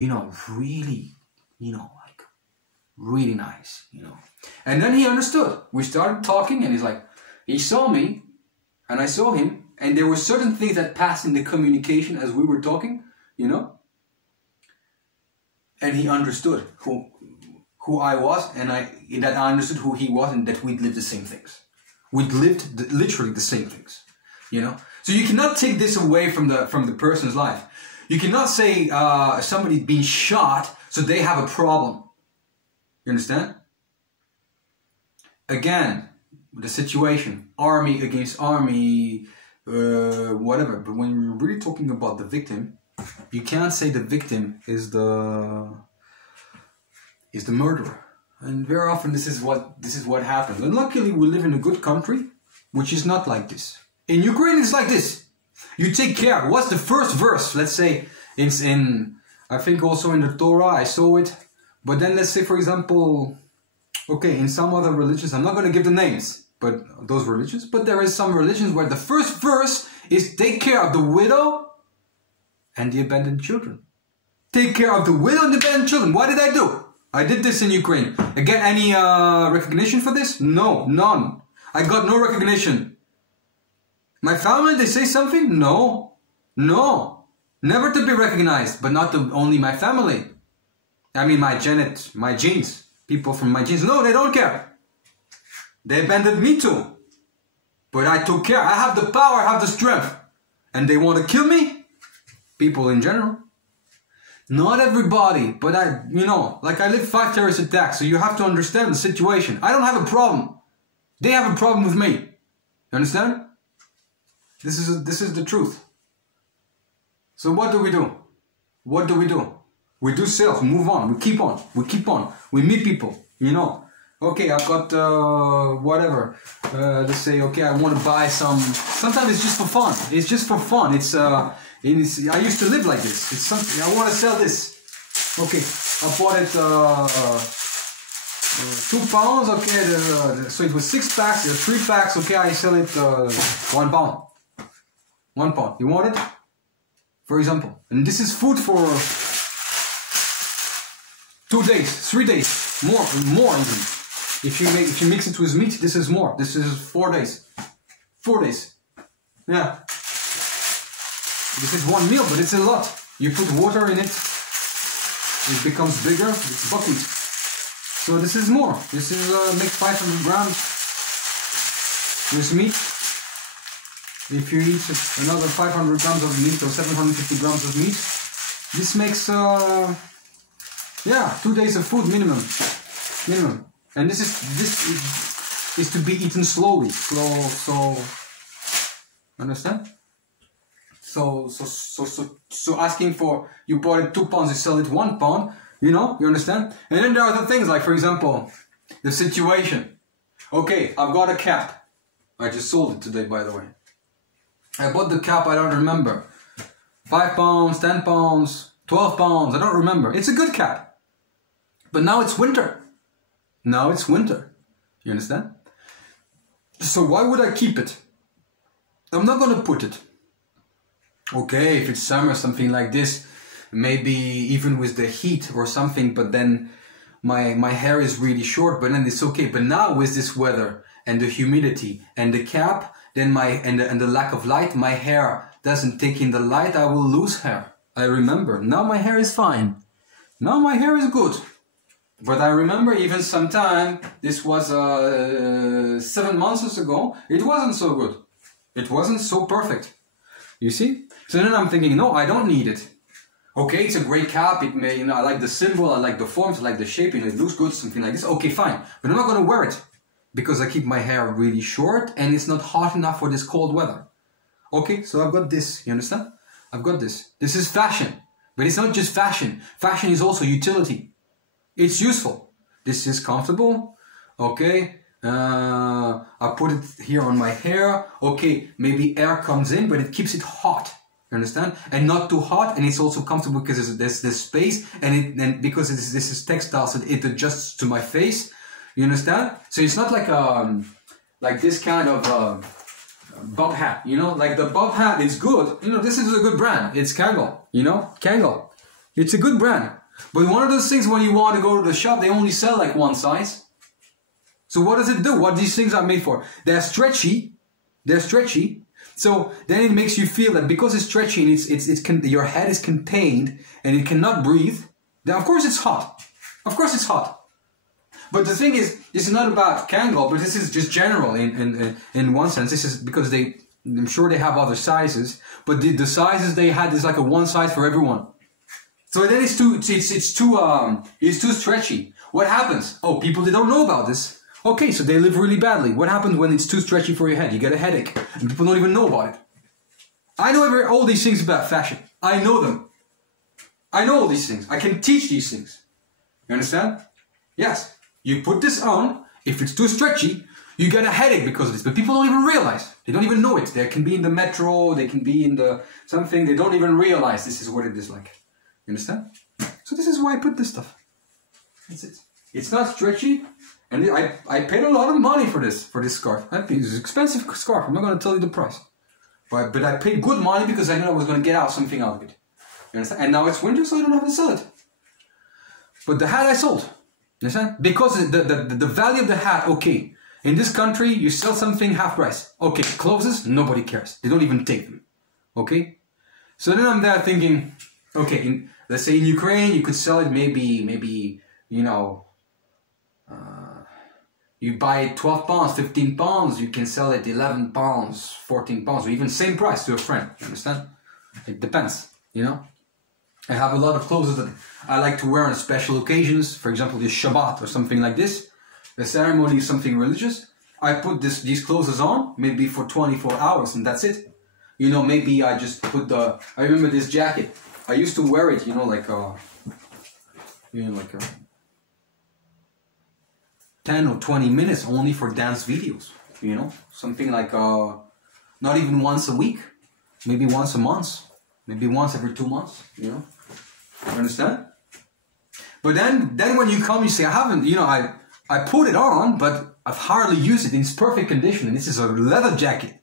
really, like really nice, And then he understood. We started talking and he saw me and I saw him, and there were certain things that passed in the communication as we were talking, and he understood who I was, and that I understood who he was, and that we'd lived the same things. We'd lived literally the same things, So you cannot take this away from the person's life. You cannot say somebody being shot, so they have a problem. You understand? Again, the situation, army against army, whatever. But when you're really talking about the victim, you can't say the victim is the murderer. And very often this is what happens. And luckily we live in a good country, which is not like this. In Ukraine it's like this. You take care. What's the first verse? Let's say it's in, I think also in the Torah, I saw it. But then let's say, for example, okay, in some other religions, I'm not going to give the names, but those religions, but there is some religions where the first verse is take care of the widow and the abandoned children. Take care of the widow and the abandoned children. What did I do? I did this in Ukraine. I get any recognition for this? No, none. I got no recognition. My family, they say something? No. No. Never to be recognized, but not only my family. I mean my genes. People from my genes. No, they don't care. They abandoned me too. But I took care. I have the power, I have the strength. And they want to kill me? People in general. Not everybody, but I lived 5 terrorist attacks, so you have to understand the situation. I don't have a problem. They have a problem with me. You understand? This is the truth. So what do we do? What do we do? We do sales, we move on, we keep on, we meet people, Okay, I've got, whatever, let's say, okay, I want to buy sometimes it's just for fun, I used to live like this, it's something, I want to sell this, okay, I bought it, £2, okay, so it was 6 packs, 3 packs, okay, I sell it, £1. £1, you want it? For example, and this is food for 2 days, 3 days, more even. If you mix it with meat, this is more. This is 4 days. 4 days. Yeah. This is 1 meal, but it's a lot. You put water in it, it becomes bigger. It's buckwheat. So this is more. This is make 500 grams with meat. If you eat another 500 grams of meat or 750 grams of meat, this makes 2 days of food minimum. And this is to be eaten slowly. So understand? So asking for, you bought it £2, you sell it £1, you understand? And then there are other things, like for example, the situation. Okay, I've got a cap. I just sold it today, by the way. I bought the cap, I don't remember. £5, £10, £12, I don't remember. It's a good cap. But now it's winter. Now it's winter. You understand? So why would I keep it? I'm not going to put it. Okay, if it's summer, something like this, maybe even with the heat or something, but then my hair is really short, but then it's okay. But now with this weather and the humidity and the cap, then and the lack of light, my hair doesn't take in the light, I will lose hair. I remember. Now my hair is fine. Now my hair is good. But I remember even sometime, this was 7 months ago, it wasn't so good. It wasn't so perfect. You see? So then I'm thinking, no, I don't need it. Okay, it's a great cap, it may, I like the symbol, I like the forms, I like the shape, it looks good, something like this. Okay, fine. But I'm not going to wear it. Because I keep my hair really short and it's not hot enough for this cold weather. Okay, so I've got this, you understand? I've got this. This is fashion. But it's not just fashion. Fashion is also utility. It's useful. This is comfortable. Okay, I put it here on my hair. Okay, maybe air comes in, but it keeps it hot. You understand? And not too hot, and it's also comfortable because there's this space, and because this is textile, so it adjusts to my face. You understand? So it's not like this kind of bob hat, like the bob hat is good. This is a good brand. It's Kangol, Kangol. It's a good brand. But one of those things when you want to go to the shop, they only sell like one size. So what does it do? What these things are made for? They're stretchy. They're stretchy. So then it makes you feel that because it's stretchy and your head is contained and it cannot breathe, then of course it's hot. Of course it's hot. But the thing is, this is not about Kangol, but this is just general in one sense. This is because I'm sure they have other sizes, but the sizes they had is like a one size for everyone. So then it's too stretchy. What happens? Oh, people, they don't know about this. Okay, so they live really badly. What happens when it's too stretchy for your head? You get a headache, and people don't even know about it. I know all these things about fashion. I know them. I know all these things. I can teach these things. You understand? Yes. You put this on, if it's too stretchy, you get a headache because of this. But people don't even realize. They don't even know it. They can be in the metro, they can be in the something, they don't even realize this is what it is like. You understand? So this is why I put this stuff. That's it. It's not stretchy, and I paid a lot of money for this scarf. It's an expensive scarf. I'm not going to tell you the price. But I paid good money because I knew I was going to get something out of it. You understand? And now it's winter, so I don't have to sell it. But the hat I sold. You understand? Because the value of the hat, okay. In this country, you sell something half price. Okay, clothes, nobody cares. They don't even take them. Okay? So then I'm there thinking, okay, let's say in Ukraine, you could sell it maybe, you know, you buy it 12 pounds, 15 pounds, you can sell it 11 pounds, 14 pounds, or even same price to a friend. You understand? It depends, you know? I have a lot of clothes that I like to wear on special occasions. For example, this Shabbat or something like this. The ceremony is something religious. I put these clothes on, maybe for 24 hours, and that's it. You know, maybe I just put I remember this jacket. I used to wear it, you know, like 10 or 20 minutes only for dance videos, you know? Something like, not even once a week, maybe once a month, maybe once every 2 months, you know? You understand? But then when you come, you say, I haven't, you know, I put it on, but I've hardly used it in its perfect condition, and this is a leather jacket,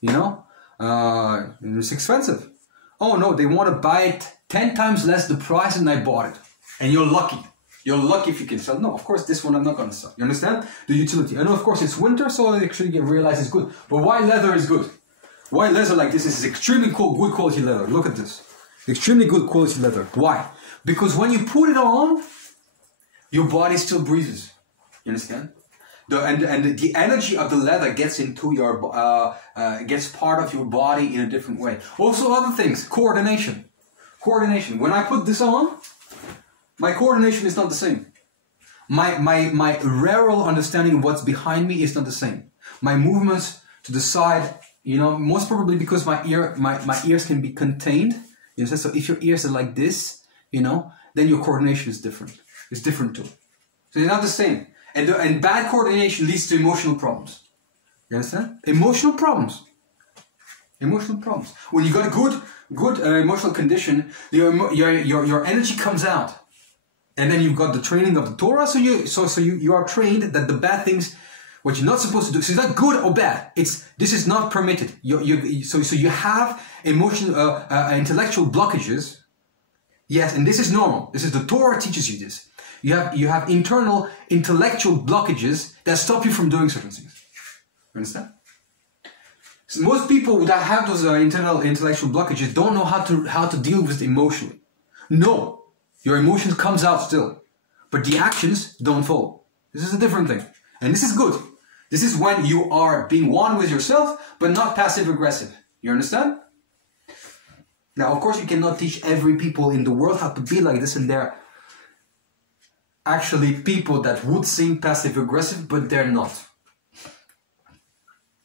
you know? It's expensive. Oh no, they want to buy it 10 times less the price than I bought it. And you're lucky. You're lucky if you can sell. No, of course, this one I'm not going to sell. You understand? The utility. I know, of course, it's winter, so I actually realize it's good. But why leather is good? Why leather like this is extremely cool, good quality leather. Look at this. Extremely good quality leather. Why? Because when you put it on, your body still breathes. You understand? The energy of the leather gets into your gets part of your body in a different way. Also, other things. Coordination. Coordination. When I put this on, my coordination is not the same. My real understanding of what's behind me is not the same. My movements to the side, you know, most probably because my ears can be contained. You know, so if your ears are like this, you know, then your coordination is different. It's different too. So they're not the same. And bad coordination leads to emotional problems. You understand? Emotional problems. Emotional problems. When you got a good emotional condition, your energy comes out. And then you've got the training of the Torah, so you are trained that the bad things, what you're not supposed to do, so it's not good or bad. This is not permitted. So you have emotional, intellectual blockages. Yes, and this is normal. This is the Torah teaches you this. You have internal intellectual blockages that stop you from doing certain things. You understand? So most people that have those intellectual blockages don't know how to deal with it emotionally. No. Your emotions comes out still, but the actions don't follow. This is a different thing. And this is good. This is when you are being one with yourself, but not passive-aggressive. You understand? Now, of course, you cannot teach every people in the world how to be like this, and they're actually people that would seem passive-aggressive, but they're not.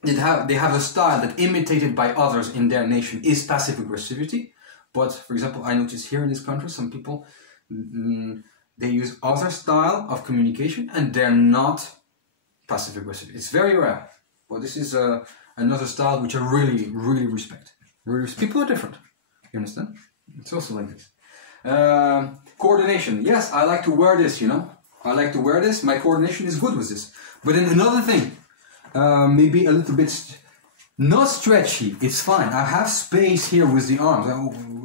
They have a style that imitated by others in their nation is passive-aggressivity. But, for example, I notice here in this country, some people, they use other style of communication and they're not passive-aggressive. It's very rare. But this is another style which I really, really respect. People are different. You understand? It's also like this. Coordination. Yes, I like to wear this, you know. I like to wear this. My coordination is good with this. But then another thing, maybe a little bit Not stretchy, it's fine. I have space here with the arms.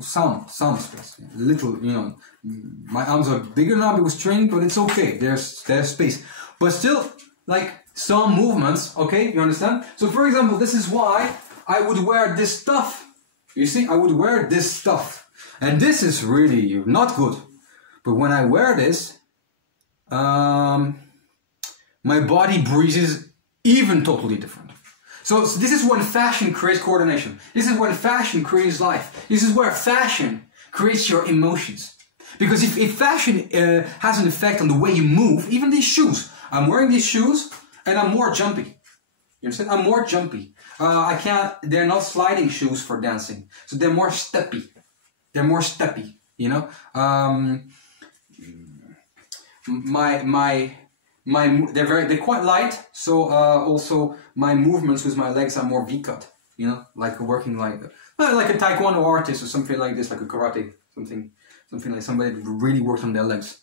Some space. Little, you know. My arms are bigger now because training, but it's okay. There's space. But still, like some movements, okay, you understand? So for example, this is why I would wear this stuff. You see, I would wear this stuff. And this is really not good. But when I wear this, my body breathes even totally different. So this is when fashion creates coordination. This is when fashion creates life. This is where fashion creates your emotions. Because if fashion has an effect on the way you move, even these shoes. I'm wearing these shoes and I'm more jumpy. You understand? I'm more jumpy. They're not sliding shoes for dancing. So they're more steppy. They're more steppy, you know? They're quite light, so also my movements with my legs are more V-cut, you know, like working like a taekwondo artist or something like this, like a karate, something like somebody that really works on their legs.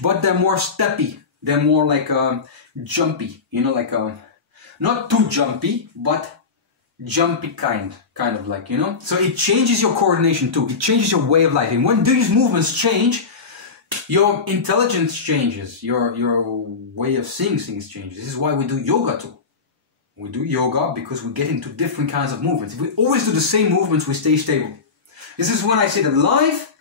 But they're more steppy, they're more like jumpy, you know, like not too jumpy, but jumpy kind of like, you know. So it changes your coordination too. It changes your way of life, and when these movements change, your intelligence changes, your way of seeing things changes. This is why we do yoga too. We do yoga because we get into different kinds of movements. If we always do the same movements, we stay stable. This is when I say that life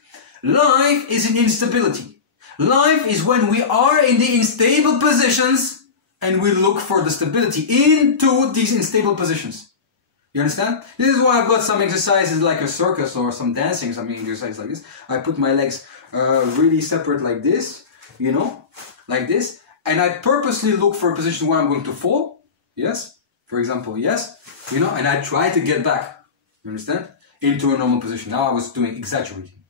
is in instability. Life is when we are in the unstable positions and we look for the stability into these unstable positions. You understand? This is why I've got some exercises like a circus or some dancing, some exercises like this. I put my legs really separate like this, you know, like this. And I purposely look for a position where I'm going to fall. Yes. For example, yes. You know, and I try to get back. You understand? Into a normal position. Now I was doing exaggerating.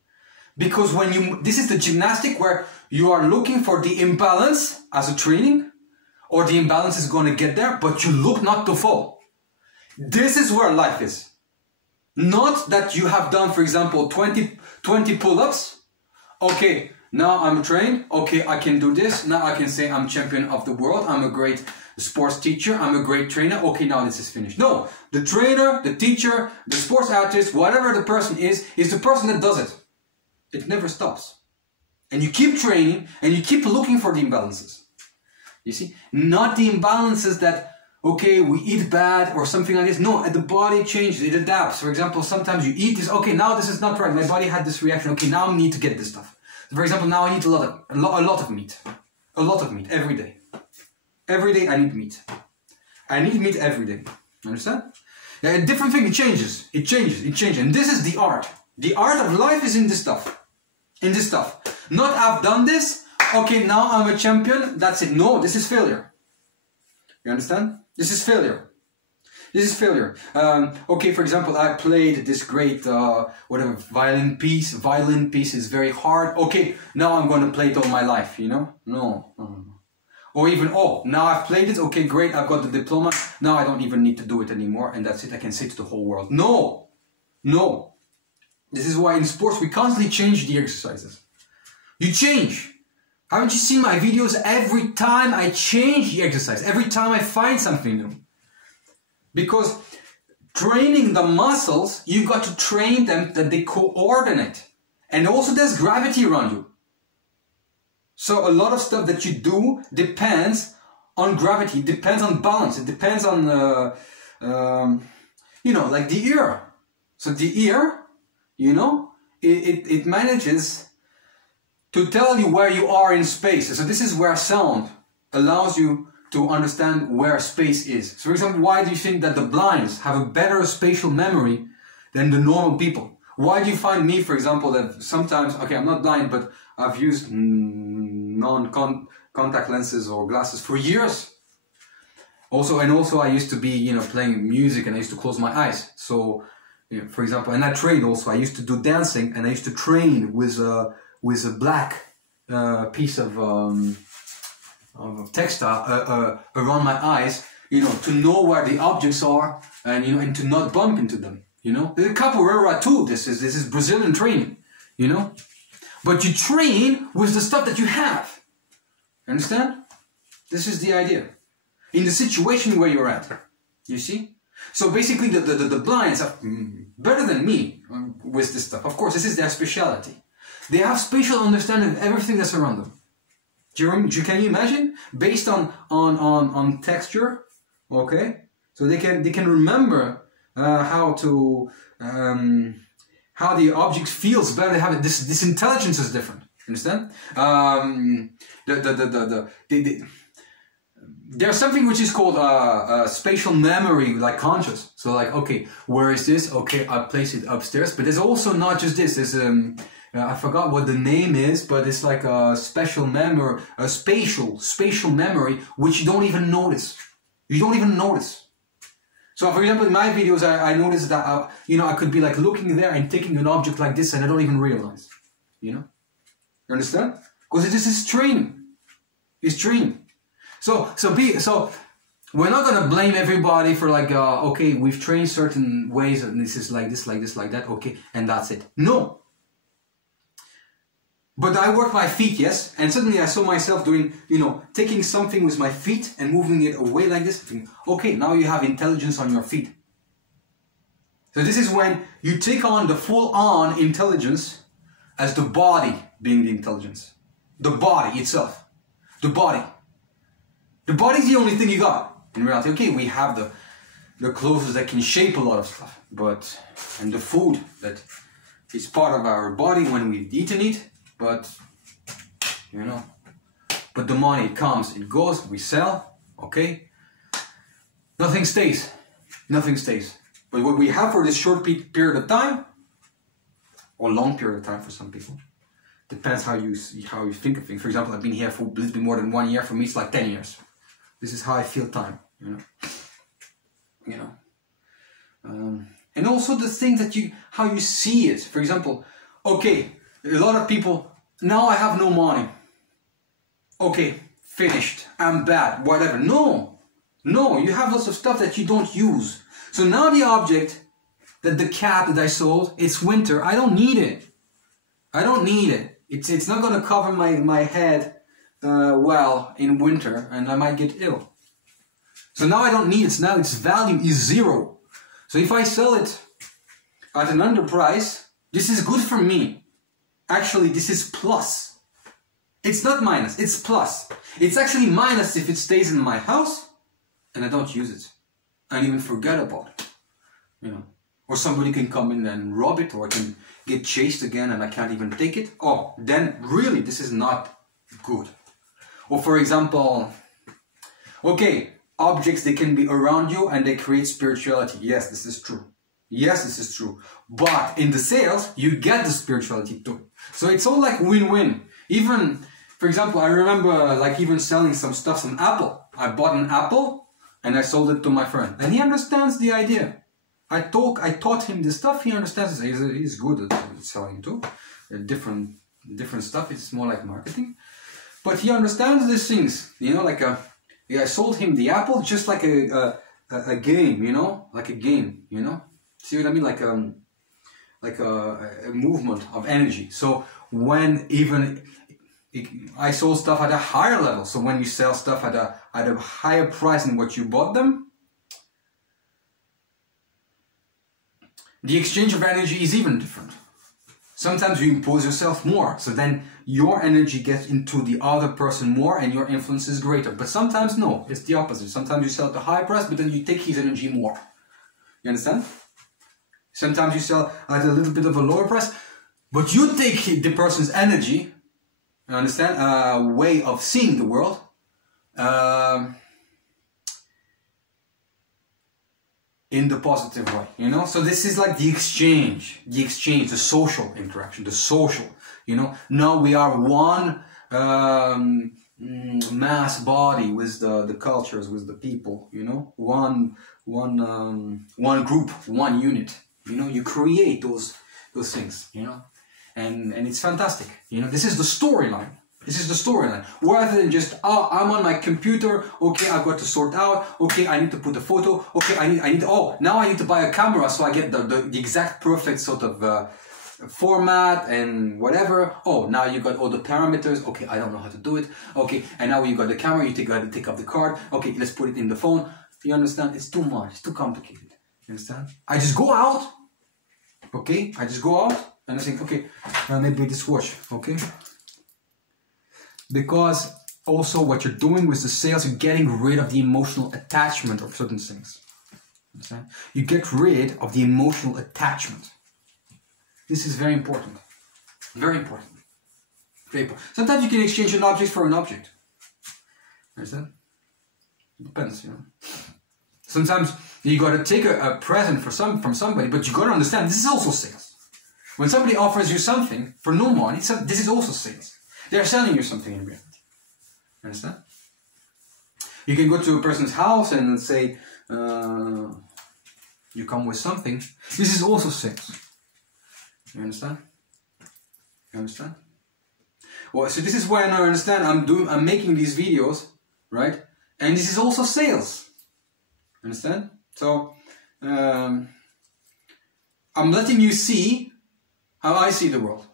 Because this is the gymnastic where you are looking for the imbalance as a training, or the imbalance is going to get there, but you look not to fall. This is where life is. Not that you have done, for example, 20 pull-ups. Okay, now I'm trained. Okay, I can do this. Now I can say I'm champion of the world. I'm a great sports teacher. I'm a great trainer. Okay, now this is finished. No, the trainer, the teacher, the sports artist, whatever the person is the person that does it. It never stops. And you keep training and you keep looking for the imbalances. You see? Not the imbalances that, okay, we eat bad or something like this. No, the body changes, it adapts. For example, sometimes you eat this, okay, now this is not right. My body had this reaction, okay, now I need to get this stuff. So for example, now I eat a lot of meat. A lot of meat, every day. Every day I need meat. I need meat every day. Understand? A different thing, it changes. It changes. And this is the art. The art of life is in this stuff. In this stuff. Not I've done this, okay, now I'm a champion, that's it. No, this is failure. You understand? This is failure. This is failure. Okay, for example, I played this great, violin piece. Violin piece is very hard. Okay, now I'm going to play it all my life, you know? No. Or even, oh, now I've played it. Okay, great, I've got the diploma. Now I don't even need to do it anymore. And that's it, I can say to the whole world. No. This is why in sports we constantly change the exercises. You change. Haven't you seen my videos? Every time I change the exercise, every time I find something new. Because training the muscles, you've got to train them that they coordinate. And also there's gravity around you. So a lot of stuff that you do depends on gravity, depends on balance, it depends on, like the ear. So the ear, it manages to tell you where you are in space. So this is where sound allows you to understand where space is. So for example, why do you think that the blinds have a better spatial memory than the normal people? Why do you find me, for example, that sometimes, okay, I'm not blind, but I've used non-contact lenses or glasses for years. Also I used to be, playing music and I used to close my eyes. So, for example, and I trained also. I used to do dancing and I used to train with a black piece of textile around my eyes, to know where the objects are and to not bump into them. The capoeira too. This is Brazilian training. But you train with the stuff that you have. Understand? This is the idea. In the situation where you're at. You see? So basically the blinds are better than me with this stuff. Of course, this is their specialty. They have spatial understanding of everything that's around them. Can you imagine? Based on texture, okay? So they can remember how the object feels better. They have this intelligence is different. Understand? There's something which is called spatial memory, like conscious. So like, okay, where is this? Okay, I place it upstairs. But there's also not just this. There's I forgot what the name is, but it's like a special memory, a spatial memory, which you don't even notice. You don't even notice. So for example, in my videos, I noticed that I could be like looking there and taking an object like this, and I don't even realize. You understand? Because this is training. It's training. So we're not gonna blame everybody for like okay, we've trained certain ways and this is like this, like this, like that, okay, and that's it. No. But I work my feet, yes, and suddenly I saw myself doing, taking something with my feet and moving it away like this. Okay, now you have intelligence on your feet. So this is when you take on the full-on intelligence as the body being the intelligence. The body itself. The body. The body's the only thing you got. In reality, okay, we have the clothes that can shape a lot of stuff, and the food that is part of our body when we've eaten it, but the money, it comes, it goes, we sell, okay? Nothing stays. Nothing stays. But what we have for this short period of time, or long period of time for some people, depends how you think of things. For example, I've been here for a little bit more than 1 year. For me, it's like 10 years. This is how I feel time, and also the thing that how you see it. For example, okay, a lot of people, now I have no money. Okay, finished, I'm bad, whatever. No, you have lots of stuff that you don't use. So now the object, the cap that I sold, it's winter, I don't need it. I don't need it. It's not gonna cover my head well in winter, and I might get ill. So now I don't need it. So now its value is 0. So if I sell it at an underprice, this is good for me. Actually, this is plus. It's not minus, it's plus. It's actually minus if it stays in my house and I don't use it. I even forget about it. Or somebody can come in and rob it, or I can get chased again and I can't even take it. Oh, then really this is not good. Or for example, okay, objects, they can be around you and they create spirituality. Yes, this is true. Yes, this is true. But in the sales, you get the spirituality too. So it's all like win-win. Even, for example, I remember like even selling some stuff, some apple. I bought an apple and I sold it to my friend. And he understands the idea. I taught him this stuff, he understands it. He's good at selling too. Different stuff, it's more like marketing. But he understands these things, like I sold him the apple just like a game, like a game, See what I mean? Like a movement of energy. So when I sold stuff at a higher level, so when you sell stuff at a higher price than what you bought them, the exchange of energy is even different. Sometimes you impose yourself more, so then your energy gets into the other person more and your influence is greater. But sometimes no, it's the opposite. Sometimes you sell at a high price, but then you take his energy more. You understand? Sometimes you sell at a little bit of a lower price, but you take the person's energy, you understand, way of seeing the world, in the positive way, So this is like the exchange, the social interaction, the social, Now we are one mass body with the cultures, with the people, One group, one unit, You create those things, And it's fantastic, This is the storyline. This is the storyline. Rather than just, I'm on my computer, okay, I've got to sort out, okay, I need to put a photo, okay, now I need to buy a camera so I get the exact perfect sort of format and whatever. Oh, now you got all the parameters, okay, I don't know how to do it, okay, and now you got the camera, you got to take up the card, okay, let's put it in the phone. You understand? It's too much, it's too complicated. You understand? I just go out, okay? I just go out and I think, okay, maybe this watch, okay? Because also what you're doing with the sales, you're getting rid of the emotional attachment of certain things. Understand? You get rid of the emotional attachment. This is very important. Very important. Very important. Sometimes you can exchange an object for an object. Understand? It depends, you know. Sometimes you gotta take a present from somebody, but you gotta understand this is also sales. When somebody offers you something for no money, this is also sales. They're selling you something in reality. Understand? You can go to a person's house and say, you come with something. This is also sales. You understand? You understand? Well, so this is why I understand I'm making these videos, right? And this is also sales. Understand? So I'm letting you see how I see the world.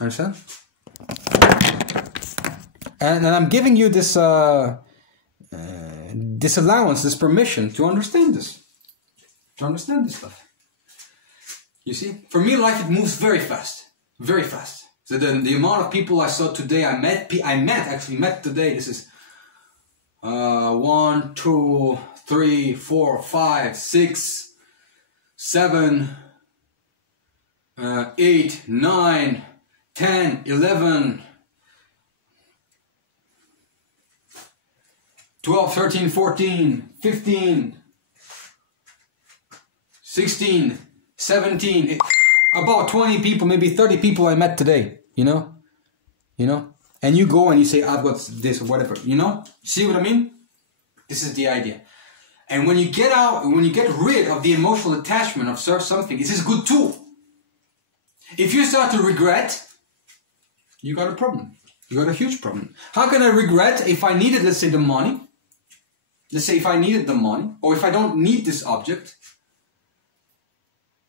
Understand? And I'm giving you this this allowance, this permission to understand this. To understand this stuff. You see? For me, life, it moves very fast. Very fast. So the amount of people I saw today, I met today, this is 1, 2, 3, 4, 5, 6, 7, 8, 9, 10, 11, 12, 13, 14, 15, 16, 17, about 20 people, maybe 30 people I met today, you know? You know? And you go and you say, I've got this or whatever, you know? See what I mean? This is the idea. And when you get out, when you get rid of the emotional attachment of something, this is a good tool. If you start to regret, you got a problem. You got a huge problem. How can I regret if I needed, let's say, the money? Let's say if I needed the money, or if I don't need this object.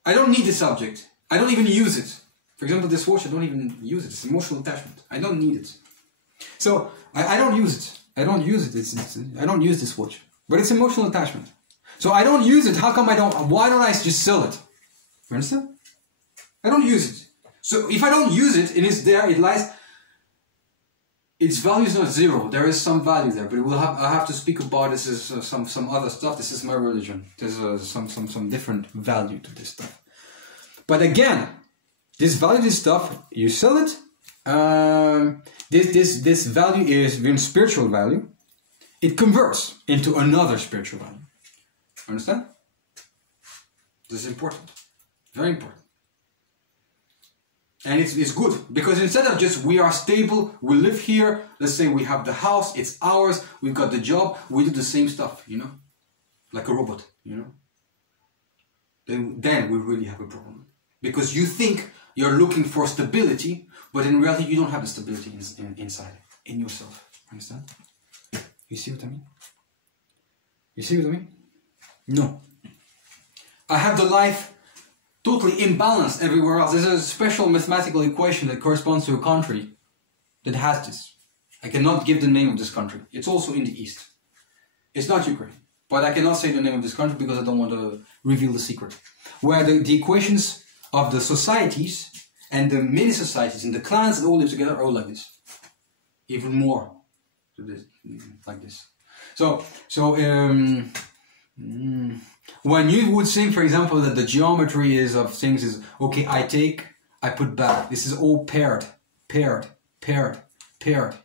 I don't need this object. I don't even use it. For example, this watch, I don't even use it. It's emotional attachment. I don't need it. So, I don't use it. I don't use it. I don't use this watch. But it's emotional attachment. So I don't use it. How come why don't I just sell it? You understand? I don't use it. So if I don't use it, it is there, it lies. Its value is not zero. There is some value there, but I have to speak about this as some other stuff. This is my religion. There's some different value to this stuff. But again, this value, this stuff, you sell it. This value is in spiritual value. It converts into another spiritual value. Understand? This is important. Very important. And it's good, because instead of just we are stable, we live here, let's say we have the house, it's ours, we've got the job, we do the same stuff, you know, like a robot, you know, then we really have a problem. Because you think you're looking for stability, but in reality you don't have the stability inside, in yourself. Understand? You see what I mean? You see what I mean? No. I have the life totally imbalanced everywhere else. There's a special mathematical equation that corresponds to a country that has this. I cannot give the name of this country. It's also in the East. It's not Ukraine. But I cannot say the name of this country because I don't want to reveal the secret. Where the equations of the societies and the mini-societies and the clans that all live together are all like this. Even more to this, like this. When you would think, for example, that the geometry of things is, okay, I put back. This is all paired,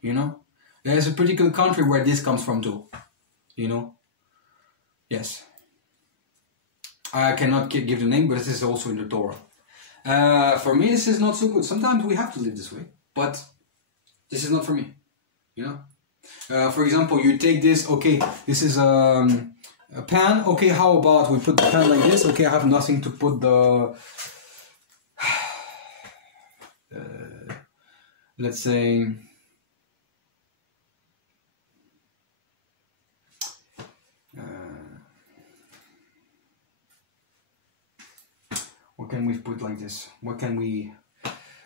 you know? There's a particular country where this comes from too, you know? Yes. I cannot give the name, but this is also in the Torah. For me, this is not so good. Sometimes we have to live this way, but this is not for me, you know? For example, you take this, okay, this is a pan, okay, how about we put the pan like this, okay, I have nothing to put the, let's say, what can we put like this, what can we,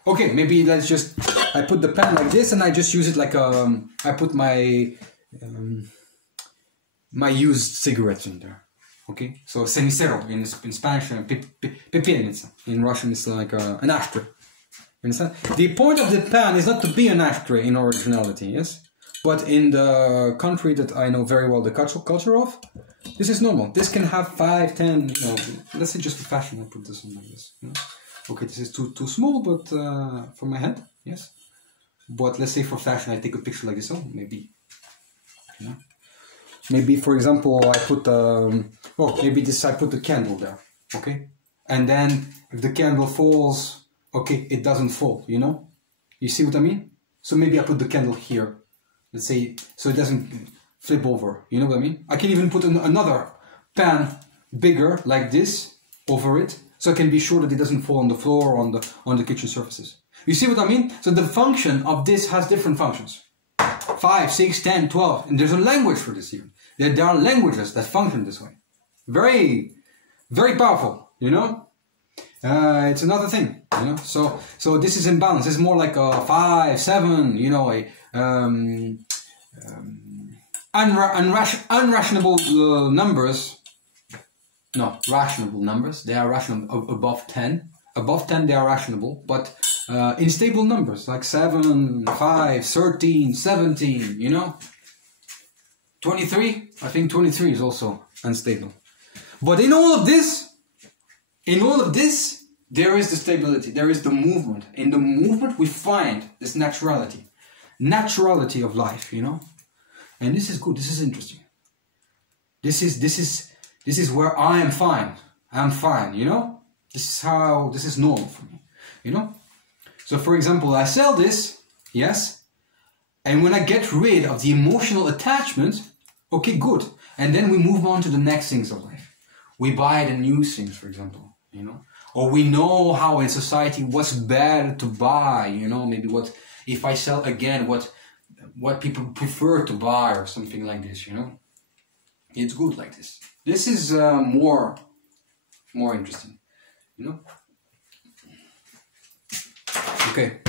okay, maybe let's just, I put the pan like this and I just use it like, I put my, my used cigarettes in there. Okay, so cenicero in Spanish, pepelniца. In Russian, it's like an ashtray. Understand? The point of the pan is not to be an ashtray in originality, yes? But in the country that I know very well the culture of, this is normal. This can have 5, 10, you know, let's say just for fashion, I'll put this on like this. You know? Okay, this is too small, but for my head, yes? But let's say for fashion, I take a picture like this, oh, maybe, you know? Maybe, for example, I put, I put the candle there, okay? And then if the candle falls, okay, it doesn't fall, you know? You see what I mean? So maybe I put the candle here, let's say, so it doesn't flip over, you know what I mean? I can even put another pan bigger, like this, over it, so I can be sure that it doesn't fall on the floor or on the kitchen surfaces. You see what I mean? So the function of this has different functions. 5, 6, 10, 12, and there's a language for this even. There are languages that function this way. Very, very powerful, you know? It's another thing, you know? So this is imbalance. It's more like a 5, 7, you know, unrationable numbers. No, rationable numbers. They are rational above 10. Above 10 they are rationable, but unstable numbers like 7, 5, 13, 17, you know? 23, I think 23 is also unstable. But in all of this, there is the stability, there is the movement. In the movement we find this naturality of life, you know? And this is good, this is interesting. This is where I am fine. I'm fine, you know? This is normal for me, you know? So for example, I sell this, yes, and when I get rid of the emotional attachment, okay, good. And then we move on to the next things of life. We buy the new things, for example, you know? Or we know how in society what's better to buy, you know? Maybe what, if I sell again, what people prefer to buy or something like this, you know? It's good like this. This is more interesting, you know? Okay.